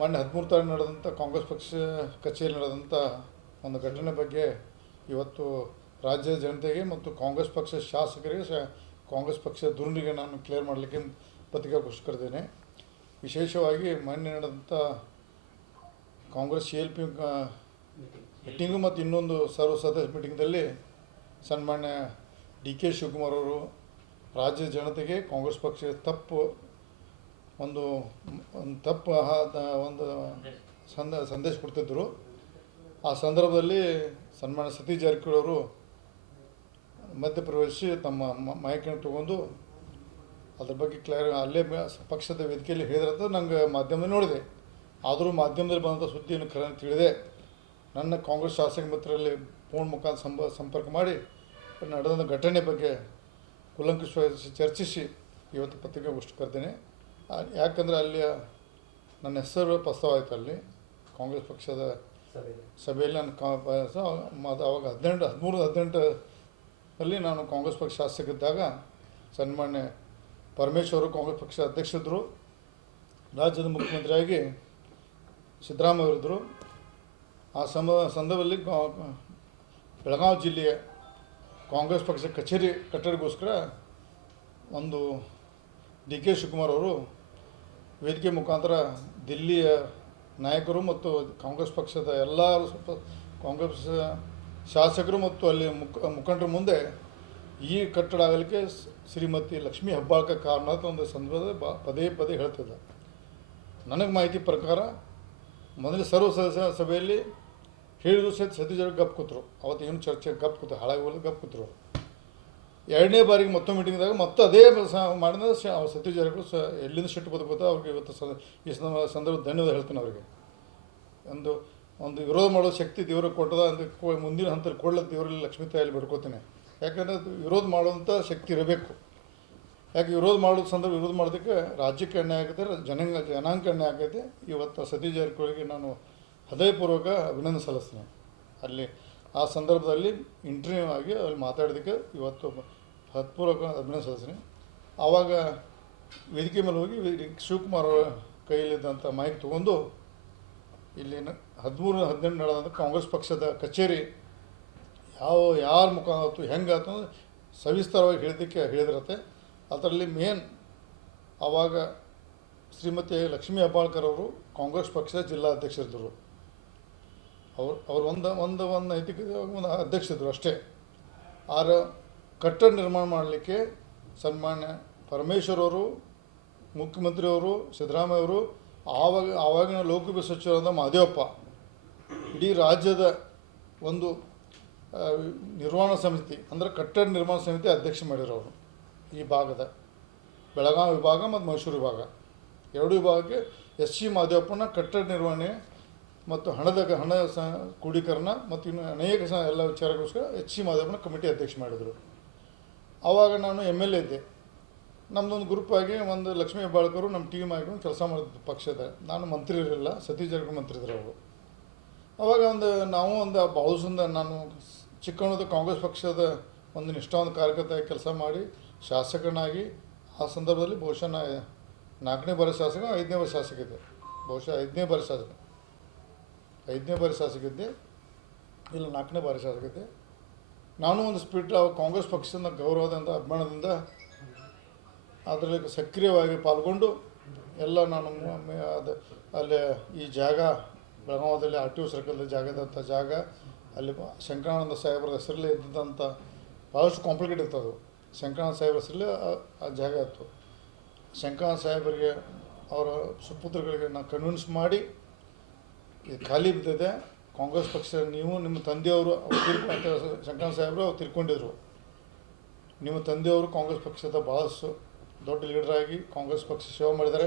ಮೊನ್ನೆ 13 ತಾರೀಕು ನಡೆದಂಥ ಕಾಂಗ್ರೆಸ್ ಪಕ್ಷ ಕಚೇರಿ ನಡೆದಂಥ ಒಂದು ಘಟನೆ ಬಗ್ಗೆ ಇವತ್ತು ರಾಜ್ಯದ ಜನತೆಗೆ ಮತ್ತು ಕಾಂಗ್ರೆಸ್ ಪಕ್ಷ ಶಾಸಕರಿಗೆ ಕಾಂಗ್ರೆಸ್ ಪಕ್ಷದ ಧುರೀಣರಿಗೆ ನಾನು ಕ್ಲಿಯರ್ ಮಾಡಲಿಕ್ಕೆ ಪತ್ರಿಕಾಗೋಷ್ಠಿ ಕರೆದೇನೆ. ವಿಶೇಷವಾಗಿ ಮೊನ್ನೆ ನಡೆದಂಥ ಕಾಂಗ್ರೆಸ್ CLP ಮೀಟಿಂಗು ಮತ್ತು ಇನ್ನೊಂದು ಸರ್ವ ಸದಸ್ಯ ಮೀಟಿಂಗ್ದಲ್ಲಿ ಸನ್ಮಾನ್ಯ DK ಶಿವಕುಮಾರ್ ಅವರು ರಾಜ್ಯದ ಜನತೆಗೆ ಕಾಂಗ್ರೆಸ್ ಪಕ್ಷ ಒಂದು ತಪ್ಪು ಸಂದೇಶ ಕೊಡ್ತಿದ್ದರು. ಆ ಸಂದರ್ಭದಲ್ಲಿ ಸನ್ಮಾನ್ಯ ಸತೀಶ್ ಜಾರಕಿಹೊಳಿ ಅವರು ಮಧ್ಯಪ್ರವೇಶಿಸಿ ತಮ್ಮ ಮೈಕನ್ನು ತಗೊಂಡು ಅದ್ರ ಬಗ್ಗೆ ಅಲ್ಲೇ ಪಕ್ಷದ ವೇದಿಕೆಯಲ್ಲಿ ಹೇಳಿದ್ರಂತ ನಂಗೆ ಮಾಧ್ಯಮದಲ್ಲಿ ನೋಡಿದೆ. ಆದರೂ ಮಾಧ್ಯಮದಲ್ಲಿ ಬಂದಂಥ ಸುದ್ದಿಯನ್ನು ತಿಳಿದೆ. ನನ್ನ ಕಾಂಗ್ರೆಸ್ ಶಾಸಕ ಮಿತ್ರರಲ್ಲಿ ಫೋನ್ ಮುಖಾಂತರ ಸಂಪರ್ಕ ಮಾಡಿ ನಡೆದ ಘಟನೆ ಬಗ್ಗೆ ಕೂಲಂಕಷವಾಗಿ ಚರ್ಚಿಸಿ ಇವತ್ತು ಪತ್ರಿಕಾಗೋಷ್ಠಿ ಕರೆದೇನೆ. ಯಾಕಂದರೆ ಅಲ್ಲಿ ನನ್ನ ಹೆಸರು ಪ್ರಸ್ತಾವ ಆಯಿತು. ಅಲ್ಲಿ ಕಾಂಗ್ರೆಸ್ ಪಕ್ಷದ ಸಭೆಯಲ್ಲಿ ನಾನು ಅವಾಗ 13-18 ನಾನು ಕಾಂಗ್ರೆಸ್ ಪಕ್ಷ ಶಾಸಕಿದ್ದಾಗ ಸನ್ಮಾನ್ಯ ಪರಮೇಶ್ವರು ಕಾಂಗ್ರೆಸ್ ಪಕ್ಷ ಅಧ್ಯಕ್ಷರಿದ್ದರು. ರಾಜ್ಯದ ಮುಖ್ಯಮಂತ್ರಿಯಾಗಿ ಸಿದ್ದರಾಮಯ್ಯ ಅವರಿದ್ದರು. ಆ ಸಂದರ್ಭದಲ್ಲಿ ಬೆಳಗಾವಿ ಜಿಲ್ಲೆಯ ಕಾಂಗ್ರೆಸ್ ಪಕ್ಷ ಕಚೇರಿ ಕಟ್ಟಡಕ್ಕೋಸ್ಕರ ಒಂದು DK ಶಿವಕುಮಾರ್ ಅವರು ವೇದಿಕೆ ಮುಖಾಂತರ ದಿಲ್ಲಿಯ ನಾಯಕರು ಮತ್ತು ಕಾಂಗ್ರೆಸ್ ಪಕ್ಷದ ಎಲ್ಲ ಕಾಂಗ್ರೆಸ್ ಶಾಸಕರು ಮತ್ತು ಅಲ್ಲಿ ಮುಖಂಡರ ಮುಂದೆ ಈ ಕಟ್ಟಡ ಆಗಲಿಕ್ಕೆ ಶ್ರೀಮತಿ ಲಕ್ಷ್ಮೀ ಹೆಬ್ಬಾಳ್ಕರ್ ಕಾರಣ ಅಂತ ಒಂದು ಸಂದರ್ಭದಲ್ಲಿ ಪದೇ ಹೇಳ್ತಿದ್ದ. ನನಗೆ ಮಾಹಿತಿ ಪ್ರಕಾರ ಮೊದಲೇ ಸರ್ವ ಸದಸ್ಯ ಸಭೆಯಲ್ಲಿ ಹೇಳಿದ್ರು ಸತೀಶ್ ಜಾರಕಿಹೊಳಿ ಗಪ್ ಕೂತರು. ಅವತ್ತು ಏನು ಚರ್ಚೆ ಗಪ್ ಕೂತು ಹಾಳಾಗಿ ಹೋಗೋದು ಗಪ್ ಕೂತರು. ಎರಡನೇ ಬಾರಿಗೆ ಮತ್ತೊಂದು ಮೀಟಿಂಗ್ದಾಗ ಮತ್ತೆ ಅದೇ ಮಾಡಿದ ಸತೀಶ್ ಜಾರಕಿಹೊಳಿ ಎಲ್ಲಿಂದ ಸಿಟ್ಟು ಬದುಕೋತ ಅವ್ರಿಗೆ ಇವತ್ತು ಈ ಸಂದರ್ಭ ಧನ್ಯವಾದ ಹೇಳ್ತೀನಿ. ಅವರಿಗೆ ಒಂದು ವಿರೋಧ ಮಾಡೋ ಶಕ್ತಿ ದೇವ್ರಿಗೆ ಕೊಟ್ಟದ ಅಂತ ಮುಂದಿನ ಹಂತದಲ್ಲಿ ಕೊಡಲ ದೇವರಲ್ಲಿ ಲಕ್ಷ್ಮೀ ತಾಯಲ್ಲಿ ಬಿಡ್ಕೋತೀನಿ. ಯಾಕಂದರೆ ವಿರೋಧ ಮಾಡೋಂಥ ಶಕ್ತಿ ಇರಬೇಕು. ಯಾಕೆ ವಿರೋಧ ಮಾಡೋ ಸಂದರ್ಭ ವಿರೋಧ ಮಾಡೋದಕ್ಕೆ ರಾಜ್ಯಕ್ಕೆ ಅನ್ಯಾಯ ಆಗುತ್ತೆ, ಜನಾಂಗಕ್ಕೆ ಅನ್ಯಾಯ ಆಗೈತೆ. ಇವತ್ತು ಸತೀಶ್ ಜಾರಕಿಹೊಳಿಗೆ ನಾನು ಹೃದಯಪೂರ್ವಕ ಅಭಿನಂದನೆ ಸಲ್ಲಿಸ್ತೀನಿ. ಅಲ್ಲಿ ಆ ಸಂದರ್ಭದಲ್ಲಿ ಇಂಟರ್ವ್ಯೂ ಆಗಿ ಅಲ್ಲಿ ಮಾತಾಡೋದಕ್ಕೆ ಇವತ್ತು ಹೃತ್ಪೂರ್ವಕ ಅಭಿನಂದನೆ ಸಲ್ಲಿಸ್ತೀನಿ. ಆವಾಗ ವೇದಿಕೆ ಮೇಲೆ ಹೋಗಿ ಶಿವಕುಮಾರ್ ಅವರ ಕೈಯಲ್ಲಿದ್ದಂಥ ಮೈಕ್ ತೊಗೊಂಡು ಇಲ್ಲಿ 13-18 ನಡೆದಂಥ ಕಾಂಗ್ರೆಸ್ ಪಕ್ಷದ ಕಚೇರಿ ಯಾರ ಮುಖಾಂತರ ಹೆಂಗಾಯ್ತು ಅಂದರೆ ಸವಿಸ್ತಾರವಾಗಿ ಹೇಳಿದಿರತ್ತೆ. ಅದರಲ್ಲಿ ಮೇನ್ ಆವಾಗ ಶ್ರೀಮತಿ ಲಕ್ಷ್ಮೀ ಹೆಬ್ಬಾಳ್ಕರ್ ಅವರು ಕಾಂಗ್ರೆಸ್ ಪಕ್ಷದ ಜಿಲ್ಲಾಧ್ಯಕ್ಷರಿದ್ದರು. ಅವರು ಒಂದು ನೈತಿಕ ಒಂದು ಅಧ್ಯಕ್ಷರಿದ್ದರು ಅಷ್ಟೇ. ಆರ ಕಟ್ಟಡ ನಿರ್ಮಾಣ ಮಾಡಲಿಕ್ಕೆ ಸನ್ಮಾನ್ಯ ಪರಮೇಶ್ವರ್ ಅವರು, ಮುಖ್ಯಮಂತ್ರಿಯವರು ಸಿದ್ದರಾಮಯ್ಯ ಅವರು, ಆವಾಗಿನ ಲೋಕೋಪಯೋಗಿ ಸಚಿವರಾದ ಮಹದೇವಪ್ಪ, ಇಡೀ ರಾಜ್ಯದ ಒಂದು ನಿರ್ವಹಣಾ ಸಮಿತಿ ಅಂದರೆ ಕಟ್ಟಡ ನಿರ್ಮಾಣ ಸಮಿತಿ ಅಧ್ಯಕ್ಷ ಮಾಡಿರೋರು. ಈ ಭಾಗದ ಬೆಳಗಾವಿ ವಿಭಾಗ ಮತ್ತು ಮೈಸೂರು ವಿಭಾಗ ಎರಡು ವಿಭಾಗಕ್ಕೆ SC ಮಹದೇವಪ್ಪನ ಕಟ್ಟಡ ನಿರ್ವಹಣೆ ಮತ್ತು ಹಣ ಕ್ರೋಢೀಕರಣ ಮತ್ತು ಇನ್ನು ಅನೇಕ ಎಲ್ಲ ವಿಚಾರಗೋಸ್ಕರ SC ಮಹದೇವಪ್ಪನ ಕಮಿಟಿ ಅಧ್ಯಕ್ಷ ಮಾಡಿದರು. ಆವಾಗ ನಾನು MLA ಇದ್ದೆ. ನಮ್ಮದೊಂದು ಗ್ರೂಪ್ ಆಗಿ ಒಂದು ಲಕ್ಷ್ಮೀ ಹೆಬ್ಬಾಳ್ಕರು ನಮ್ಮ ಟೀಮ್ ಆಗಿಕೊಂಡು ಕೆಲಸ ಮಾಡಿದ್ದು ಪಕ್ಷದ. ನಾನು ಮಂತ್ರಿ ಇರಲಿಲ್ಲ, ಸತೀಶ್ ಜಾರಕಿಹೊಳಿ ಮಂತ್ರಿ ಇದ್ರು ಅವರು. ಆವಾಗ ನಾವು ಭಾಳಸಂದ ನಾನು ಚಿಕ್ಕವನದ ಕಾಂಗ್ರೆಸ್ ಪಕ್ಷದ ಒಂದು ನಿಷ್ಠಾವಂತ ಕಾರ್ಯಕರ್ತ ಕೆಲಸ ಮಾಡಿ ಶಾಸಕನಾಗಿ ಆ ಸಂದರ್ಭದಲ್ಲಿ ಬಹುಶಃ 4ನೇ ಬಾರಿ ಶಾಸಕ, 5ನೇ ಬಾರಿ ಶಾಸಕ ಇದ್ದೆ. ಬಹುಶಃ 5ನೇ ಬಾರಿ ಶಾಸಕ ಇದ್ದೆ, ಇಲ್ಲ 4ನೇ ಬಾರಿ ಶಾಸಕ ಇದ್ದೆ. ನಾನು ಒಂದು ಸ್ಪಿರಿಟ್ ಕಾಂಗ್ರೆಸ್ ಪಕ್ಷದ ಗೌರವದಿಂದ ಅಭಿಮಾನದಿಂದ ಅದರಲ್ಲಿ ಸಕ್ರಿಯವಾಗಿ ಪಾಲ್ಗೊಂಡು ಎಲ್ಲ ನಾನು ಅಲ್ಲಿ ಈ ಜಾಗ ಬೆಳಗಾವದಲ್ಲಿ RTO ಸರ್ಕಲ್ ಜಾಗದಂಥ ಜಾಗ ಅಲ್ಲಿ ಶಂಕರಾನಂದ ಸಾಹೇಬರ ಹೆಸರಲ್ಲೇ ಇದ್ದಂಥ ಭಾಳಷ್ಟು ಕಾಂಪ್ಲಿಕೇಟ್ ಇರ್ತದೆ. ಶಂಕರಾನಂದ ಸಾಹೇಬ್ರ ಹೆಸರಲ್ಲೇ ಆ ಜಾಗ ಇತ್ತು. ಶಂಕರಾನಂದ ಸಾಹೇಬರಿಗೆ ಅವರ ಸುಪುತ್ರಗಳಿಗೆ ನಾನು ಕನ್ವಿನ್ಸ್ ಮಾಡಿ ಇದು ಖಾಲಿ ಬಿದ್ದಿದೆ, ಕಾಂಗ್ರೆಸ್ ಪಕ್ಷ ನೀವು ನಿಮ್ಮ ತಂದೆಯವರು ಶಂಕರಾನಂದ ಸಾಹೇಬರು ಅವ್ರು ತಿರ್ಕೊಂಡಿದ್ರು. ನಿಮ್ಮ ತಂದೆಯವರು ಕಾಂಗ್ರೆಸ್ ಪಕ್ಷದ ಭಾಳಷ್ಟು ದೊಡ್ಡ ಲೀಡರಾಗಿ ಕಾಂಗ್ರೆಸ್ ಪಕ್ಷ ಸೇವೆ ಮಾಡಿದ್ದಾರೆ.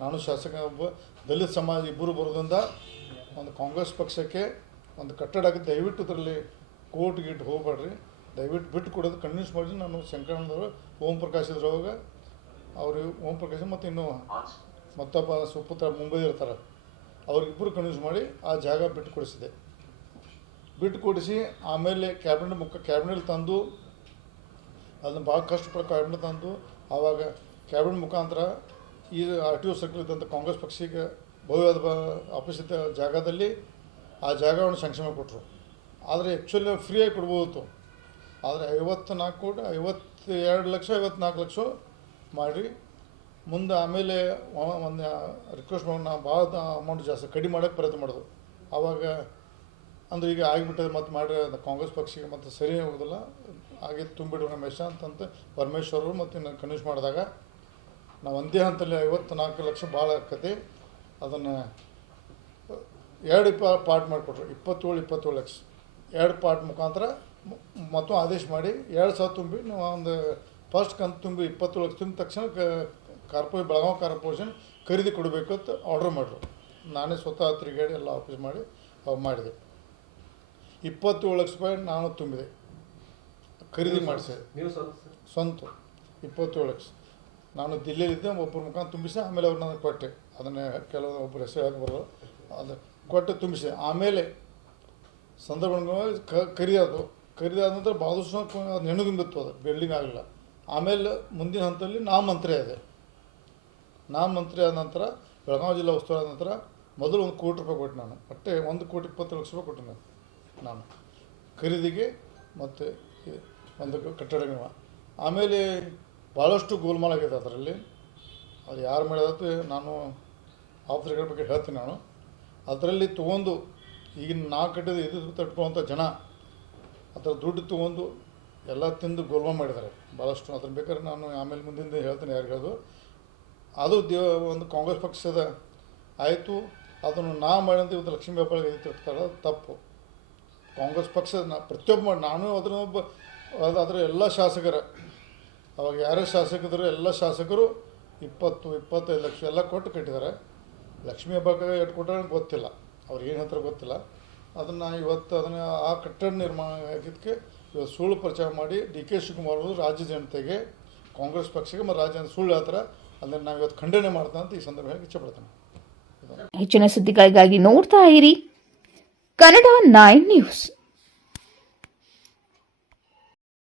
ನಾನು ಶಾಸಕ, ಒಬ್ಬ ದಲಿತ ಸಮಾಜ ಇಬ್ಬರು ಬರೋದ್ರಿಂದ ಒಂದು ಕಾಂಗ್ರೆಸ್ ಪಕ್ಷಕ್ಕೆ ಒಂದು ಕಟ್ಟಡ ಆಗಿ ದಯವಿಟ್ಟು ಇದರಲ್ಲಿ ಕೋರ್ಟ್ ಗೀಟ್ ಹೋಗಬೇಡ್ರಿ, ದಯವಿಟ್ಟು ಬಿಟ್ಟು ಕೊಡೋದು ಕನ್ವಿನ್ಸ್ ಮಾಡಿ ನಾನು ಶಂಕರಾನಂದವರು ಓಂ ಪ್ರಕಾಶ್ ಇದ್ರವಾಗ ಅವರು ಓಂ ಪ್ರಕಾಶ್ ಮತ್ತು ಇನ್ನೂ ಮತ್ತೊಬ್ಬ ಸುಪುತ್ರ ಮುಂಬೈ ಇರ್ತಾರೆ, ಅವ್ರಿಗಿಬ್ಬರು ಕನ್ವಿನ್ಸ್ ಮಾಡಿ ಆ ಜಾಗ ಬಿಟ್ಟು ಕೊಡಿಸಿ ಆಮೇಲೆ ಕ್ಯಾಬಿನೆಟ್ ತಂದು ಅದನ್ನು ಭಾಳ ಕಷ್ಟಪಟ್ಟು ಕ್ಯಾಬಿನೆಟ್ ತಂದು ಆವಾಗ ಕ್ಯಾಬಿನೆಟ್ ಮುಖಾಂತರ ಈ RTO ಸರ್ಕಲ್ ಇದ್ದಂಥ ಕಾಂಗ್ರೆಸ್ ಪಕ್ಷಕ್ಕೆ ಭವ್ಯವಾದ ಆಫೀಸ್ ಇದ್ದ ಜಾಗದಲ್ಲಿ ಆ ಜಾಗವನ್ನು ಸ್ಯಾಂಕ್ಷನ್ ಕೊಟ್ಟರು. ಆದರೆ ಆ್ಯಕ್ಚುಲಿ ಫ್ರೀಯಾಗಿ ಕೊಡ್ಬೋದಿತ್ತು. ಆದರೆ 52 ಲಕ್ಷ 54 ಲಕ್ಷ ಮಾಡಿ ಮುಂದೆ ಆಮೇಲೆ ಒಂದು ರಿಕ್ವೆಸ್ಟ್ ಮಾಡಿ ನಾವು ಭಾಳ ಅಮೌಂಟ್ ಜಾಸ್ತಿ ಕಡಿಮೆ ಮಾಡೋಕ್ಕೆ ಪ್ರಯತ್ನ ಮಾಡೋದು. ಆವಾಗ ಅಂದ್ರೆ ಈಗ ಆಗಿಬಿಟ್ಟದೆ ಮತ್ತು ಮಾಡಿ ಕಾಂಗ್ರೆಸ್ ಪಕ್ಷಕ್ಕೆ ಮತ್ತು ಸರಿ ಹೋಗೋದಿಲ್ಲ, ಹಾಗೆ ತುಂಬಿಡುವ ರಮೇಶ ಅಂತಂತ ಪರಮೇಶ್ವರರು ಮತ್ತು ನಾನು ಕನ್ವಿನ್ಸ್ ಮಾಡಿದಾಗ ನಾವು ಒಂದೇ ಹಂತದಲ್ಲಿ 54 ಲಕ್ಷ ಭಾಳ ಆಕತಿ. ಅದನ್ನು 2 ಪಾರ್ಟ್ ಮಾಡಿಕೊಟ್ರು, 27 ಲಕ್ಷ 2 ಪಾರ್ಟ್ ಮುಖಾಂತರ ಮತ್ತು ಆದೇಶ ಮಾಡಿ 2,000 ತುಂಬಿ ನಾವು ಒಂದು ಫಸ್ಟ್ ಕಂತು ತುಂಬಿ 20 ಲಕ್ಷ ತುಂಬಿದ ತಕ್ಷಣ ಬೆಳಗಾವಿ ಕಾರ್ಪೊರೇಷನ್ ಖರೀದಿ ಕೊಡಬೇಕು ಅಂತ ಆರ್ಡ್ರ್ ಮಾಡಿದ್ರು. ನಾನೇ ಸ್ವತಃ ತಿರುಗಾಡಿ ಎಲ್ಲ ಆಫೀಸ್ ಮಾಡಿ ಮಾಡಿದೆ. 27 ಲಕ್ಷ ರೂಪಾಯಿ ನಾನು ತುಂಬಿದೆ, ಖರೀದಿ ಮಾಡಿಸಿದೆ. ನೀವು ಸ್ವಂತ 27 ಲಕ್ಷ ನಾನು ದಿಲ್ಲಿಯಲ್ಲಿದ್ದೆ, ಒಬ್ಬರ ಮುಖಾಂತರ ತುಂಬಿಸಿ ಆಮೇಲೆ ಅವ್ರು ನನಗೆ ಕೊಟ್ಟೆ. ಅದನ್ನು ಕೆಲವು ಒಬ್ಬರು ಹೆಸರು ಹಾಕಿ ಬರೋದು ಅದು ಕೊಟ್ಟು ತುಂಬಿಸಿ ಆಮೇಲೆ ಸಂದರ್ಭ ಖರೀದಾದ ನಂತರ ಭಾಳಷ್ಟು ನೆನಗುಂಬಿತ್ತು, ಅದು ಬಿಲ್ಡಿಂಗ್ ಆಗಲಿಲ್ಲ. ಆಮೇಲೆ ಮುಂದಿನ ಹಂತದಲ್ಲಿ ನಾ ಮಂತ್ರಿ ಆದ ನಂತರ ಬೆಳಗಾವಿ ಜಿಲ್ಲಾ ಉಸ್ತುವಾರಿ ಆದ ನಂತರ ಮೊದಲು 1 ಕೋಟಿ ರೂಪಾಯಿ ಕೊಟ್ಟೆ ನಾನು. ಅಷ್ಟೇ 1,20 ಲಕ್ಷ ರೂಪಾಯಿ ಕೊಟ್ಟೆ ನಾನು ಖರೀದಿಗೆ ಮತ್ತು ಒಂದು ಕಟ್ಟಡ ನಿರ್ಮಾಣ. ಆಮೇಲೆ ಭಾಳಷ್ಟು ಗೋಲ್ಮಾಲ್ ಆಗಿದೆ ಅದರಲ್ಲಿ. ಅದು ಯಾರು ಮಾಡಿದತ್ತು ನಾನು ಆಫೀಸರ್ಗಳ ಬಗ್ಗೆ ಹೇಳ್ತೀನಿ. ನಾನು ಅದರಲ್ಲಿ ತೊಗೊಂಡು ಈಗಿನ ನಾ ಕಟ್ಟಿದ ಇದು ತಟ್ಕೊಳ್ಳೋಂಥ ಜನ ಅದರ ದುಡ್ಡು ತೊಗೊಂಡು ಎಲ್ಲ ತಿಂದು ಗೋಲ್ಮಾಲ್ ಮಾಡಿದ್ದಾರೆ ಭಾಳಷ್ಟು. ಅದನ್ನು ಬೇಕಾದ್ರೆ ನಾನು ಆಮೇಲೆ ಮುಂದಿಂದ ಹೇಳ್ತೀನಿ ಯಾರು ಹೇಳೋದು. ಅದು ಒಂದು ಕಾಂಗ್ರೆಸ್ ಪಕ್ಷದ ಆಯಿತು. ಅದನ್ನು ನಾ ಮಾಡಿದಂತೆ ಇವತ್ತು ಲಕ್ಷ್ಮೀ ಹೆಬ್ಬಾಳ್ಕರ್ ತಿರ್ತಾರೆ, ತಪ್ಪು. ಕಾಂಗ್ರೆಸ್ ಪಕ್ಷದ ಪ್ರತಿಯೊಬ್ಬ ನಾನು ಅದರ ಎಲ್ಲ ಶಾಸಕರ ಅವಾಗ ಯಾರೇ ಶಾಸಕರು ಎಲ್ಲ ಶಾಸಕರು 20-25 ಲಕ್ಷ ಎಲ್ಲ ಕೊಟ್ಟು ಕಟ್ಟಿದ್ದಾರೆ. ಲಕ್ಷ್ಮೀ ಹೆಬ್ಬಾಳ್ಕರ್ ಎಷ್ಟು ಕೊಟ್ಟರೆ ಗೊತ್ತಿಲ್ಲ, ಅವ್ರು ಏನು ಹೇಳ್ತಾರೆ ಗೊತ್ತಿಲ್ಲ. ಅದನ್ನು ಇವತ್ತು ಆ ಕಟ್ಟಡ ನಿರ್ಮಾಣ ಆಗಿದ್ದಕ್ಕೆ ಇವತ್ತು ಸುಳ್ಳು ಪ್ರಚಾರ ಮಾಡಿ ಡಿ.ಕೆ. ಶಿವಕುಮಾರ್ ಅವರು ರಾಜ್ಯ ಜನತೆಗೆ ಕಾಂಗ್ರೆಸ್ ಪಕ್ಷಕ್ಕೆ ಮತ್ತು ರಾಜ್ಯ ಸುಳ್ಳು ಹೇಳ್ತಾರೆ. ಅಂದರೆ ನಾವು ಇವತ್ತು ಖಂಡನೆ ಮಾಡ್ತಾ ಅಂತ ಈ ಸಂದರ್ಭದಲ್ಲಿ ಇಚ್ಛೆಪಡ್ತೇನೆ. ಹೆಚ್ಚಿನ ಸುದ್ದಿಗಳಿಗಾಗಿ ನೋಡ್ತಾ ಇರಿ ಕನ್ನಡ 9 ನ್ಯೂಸ್.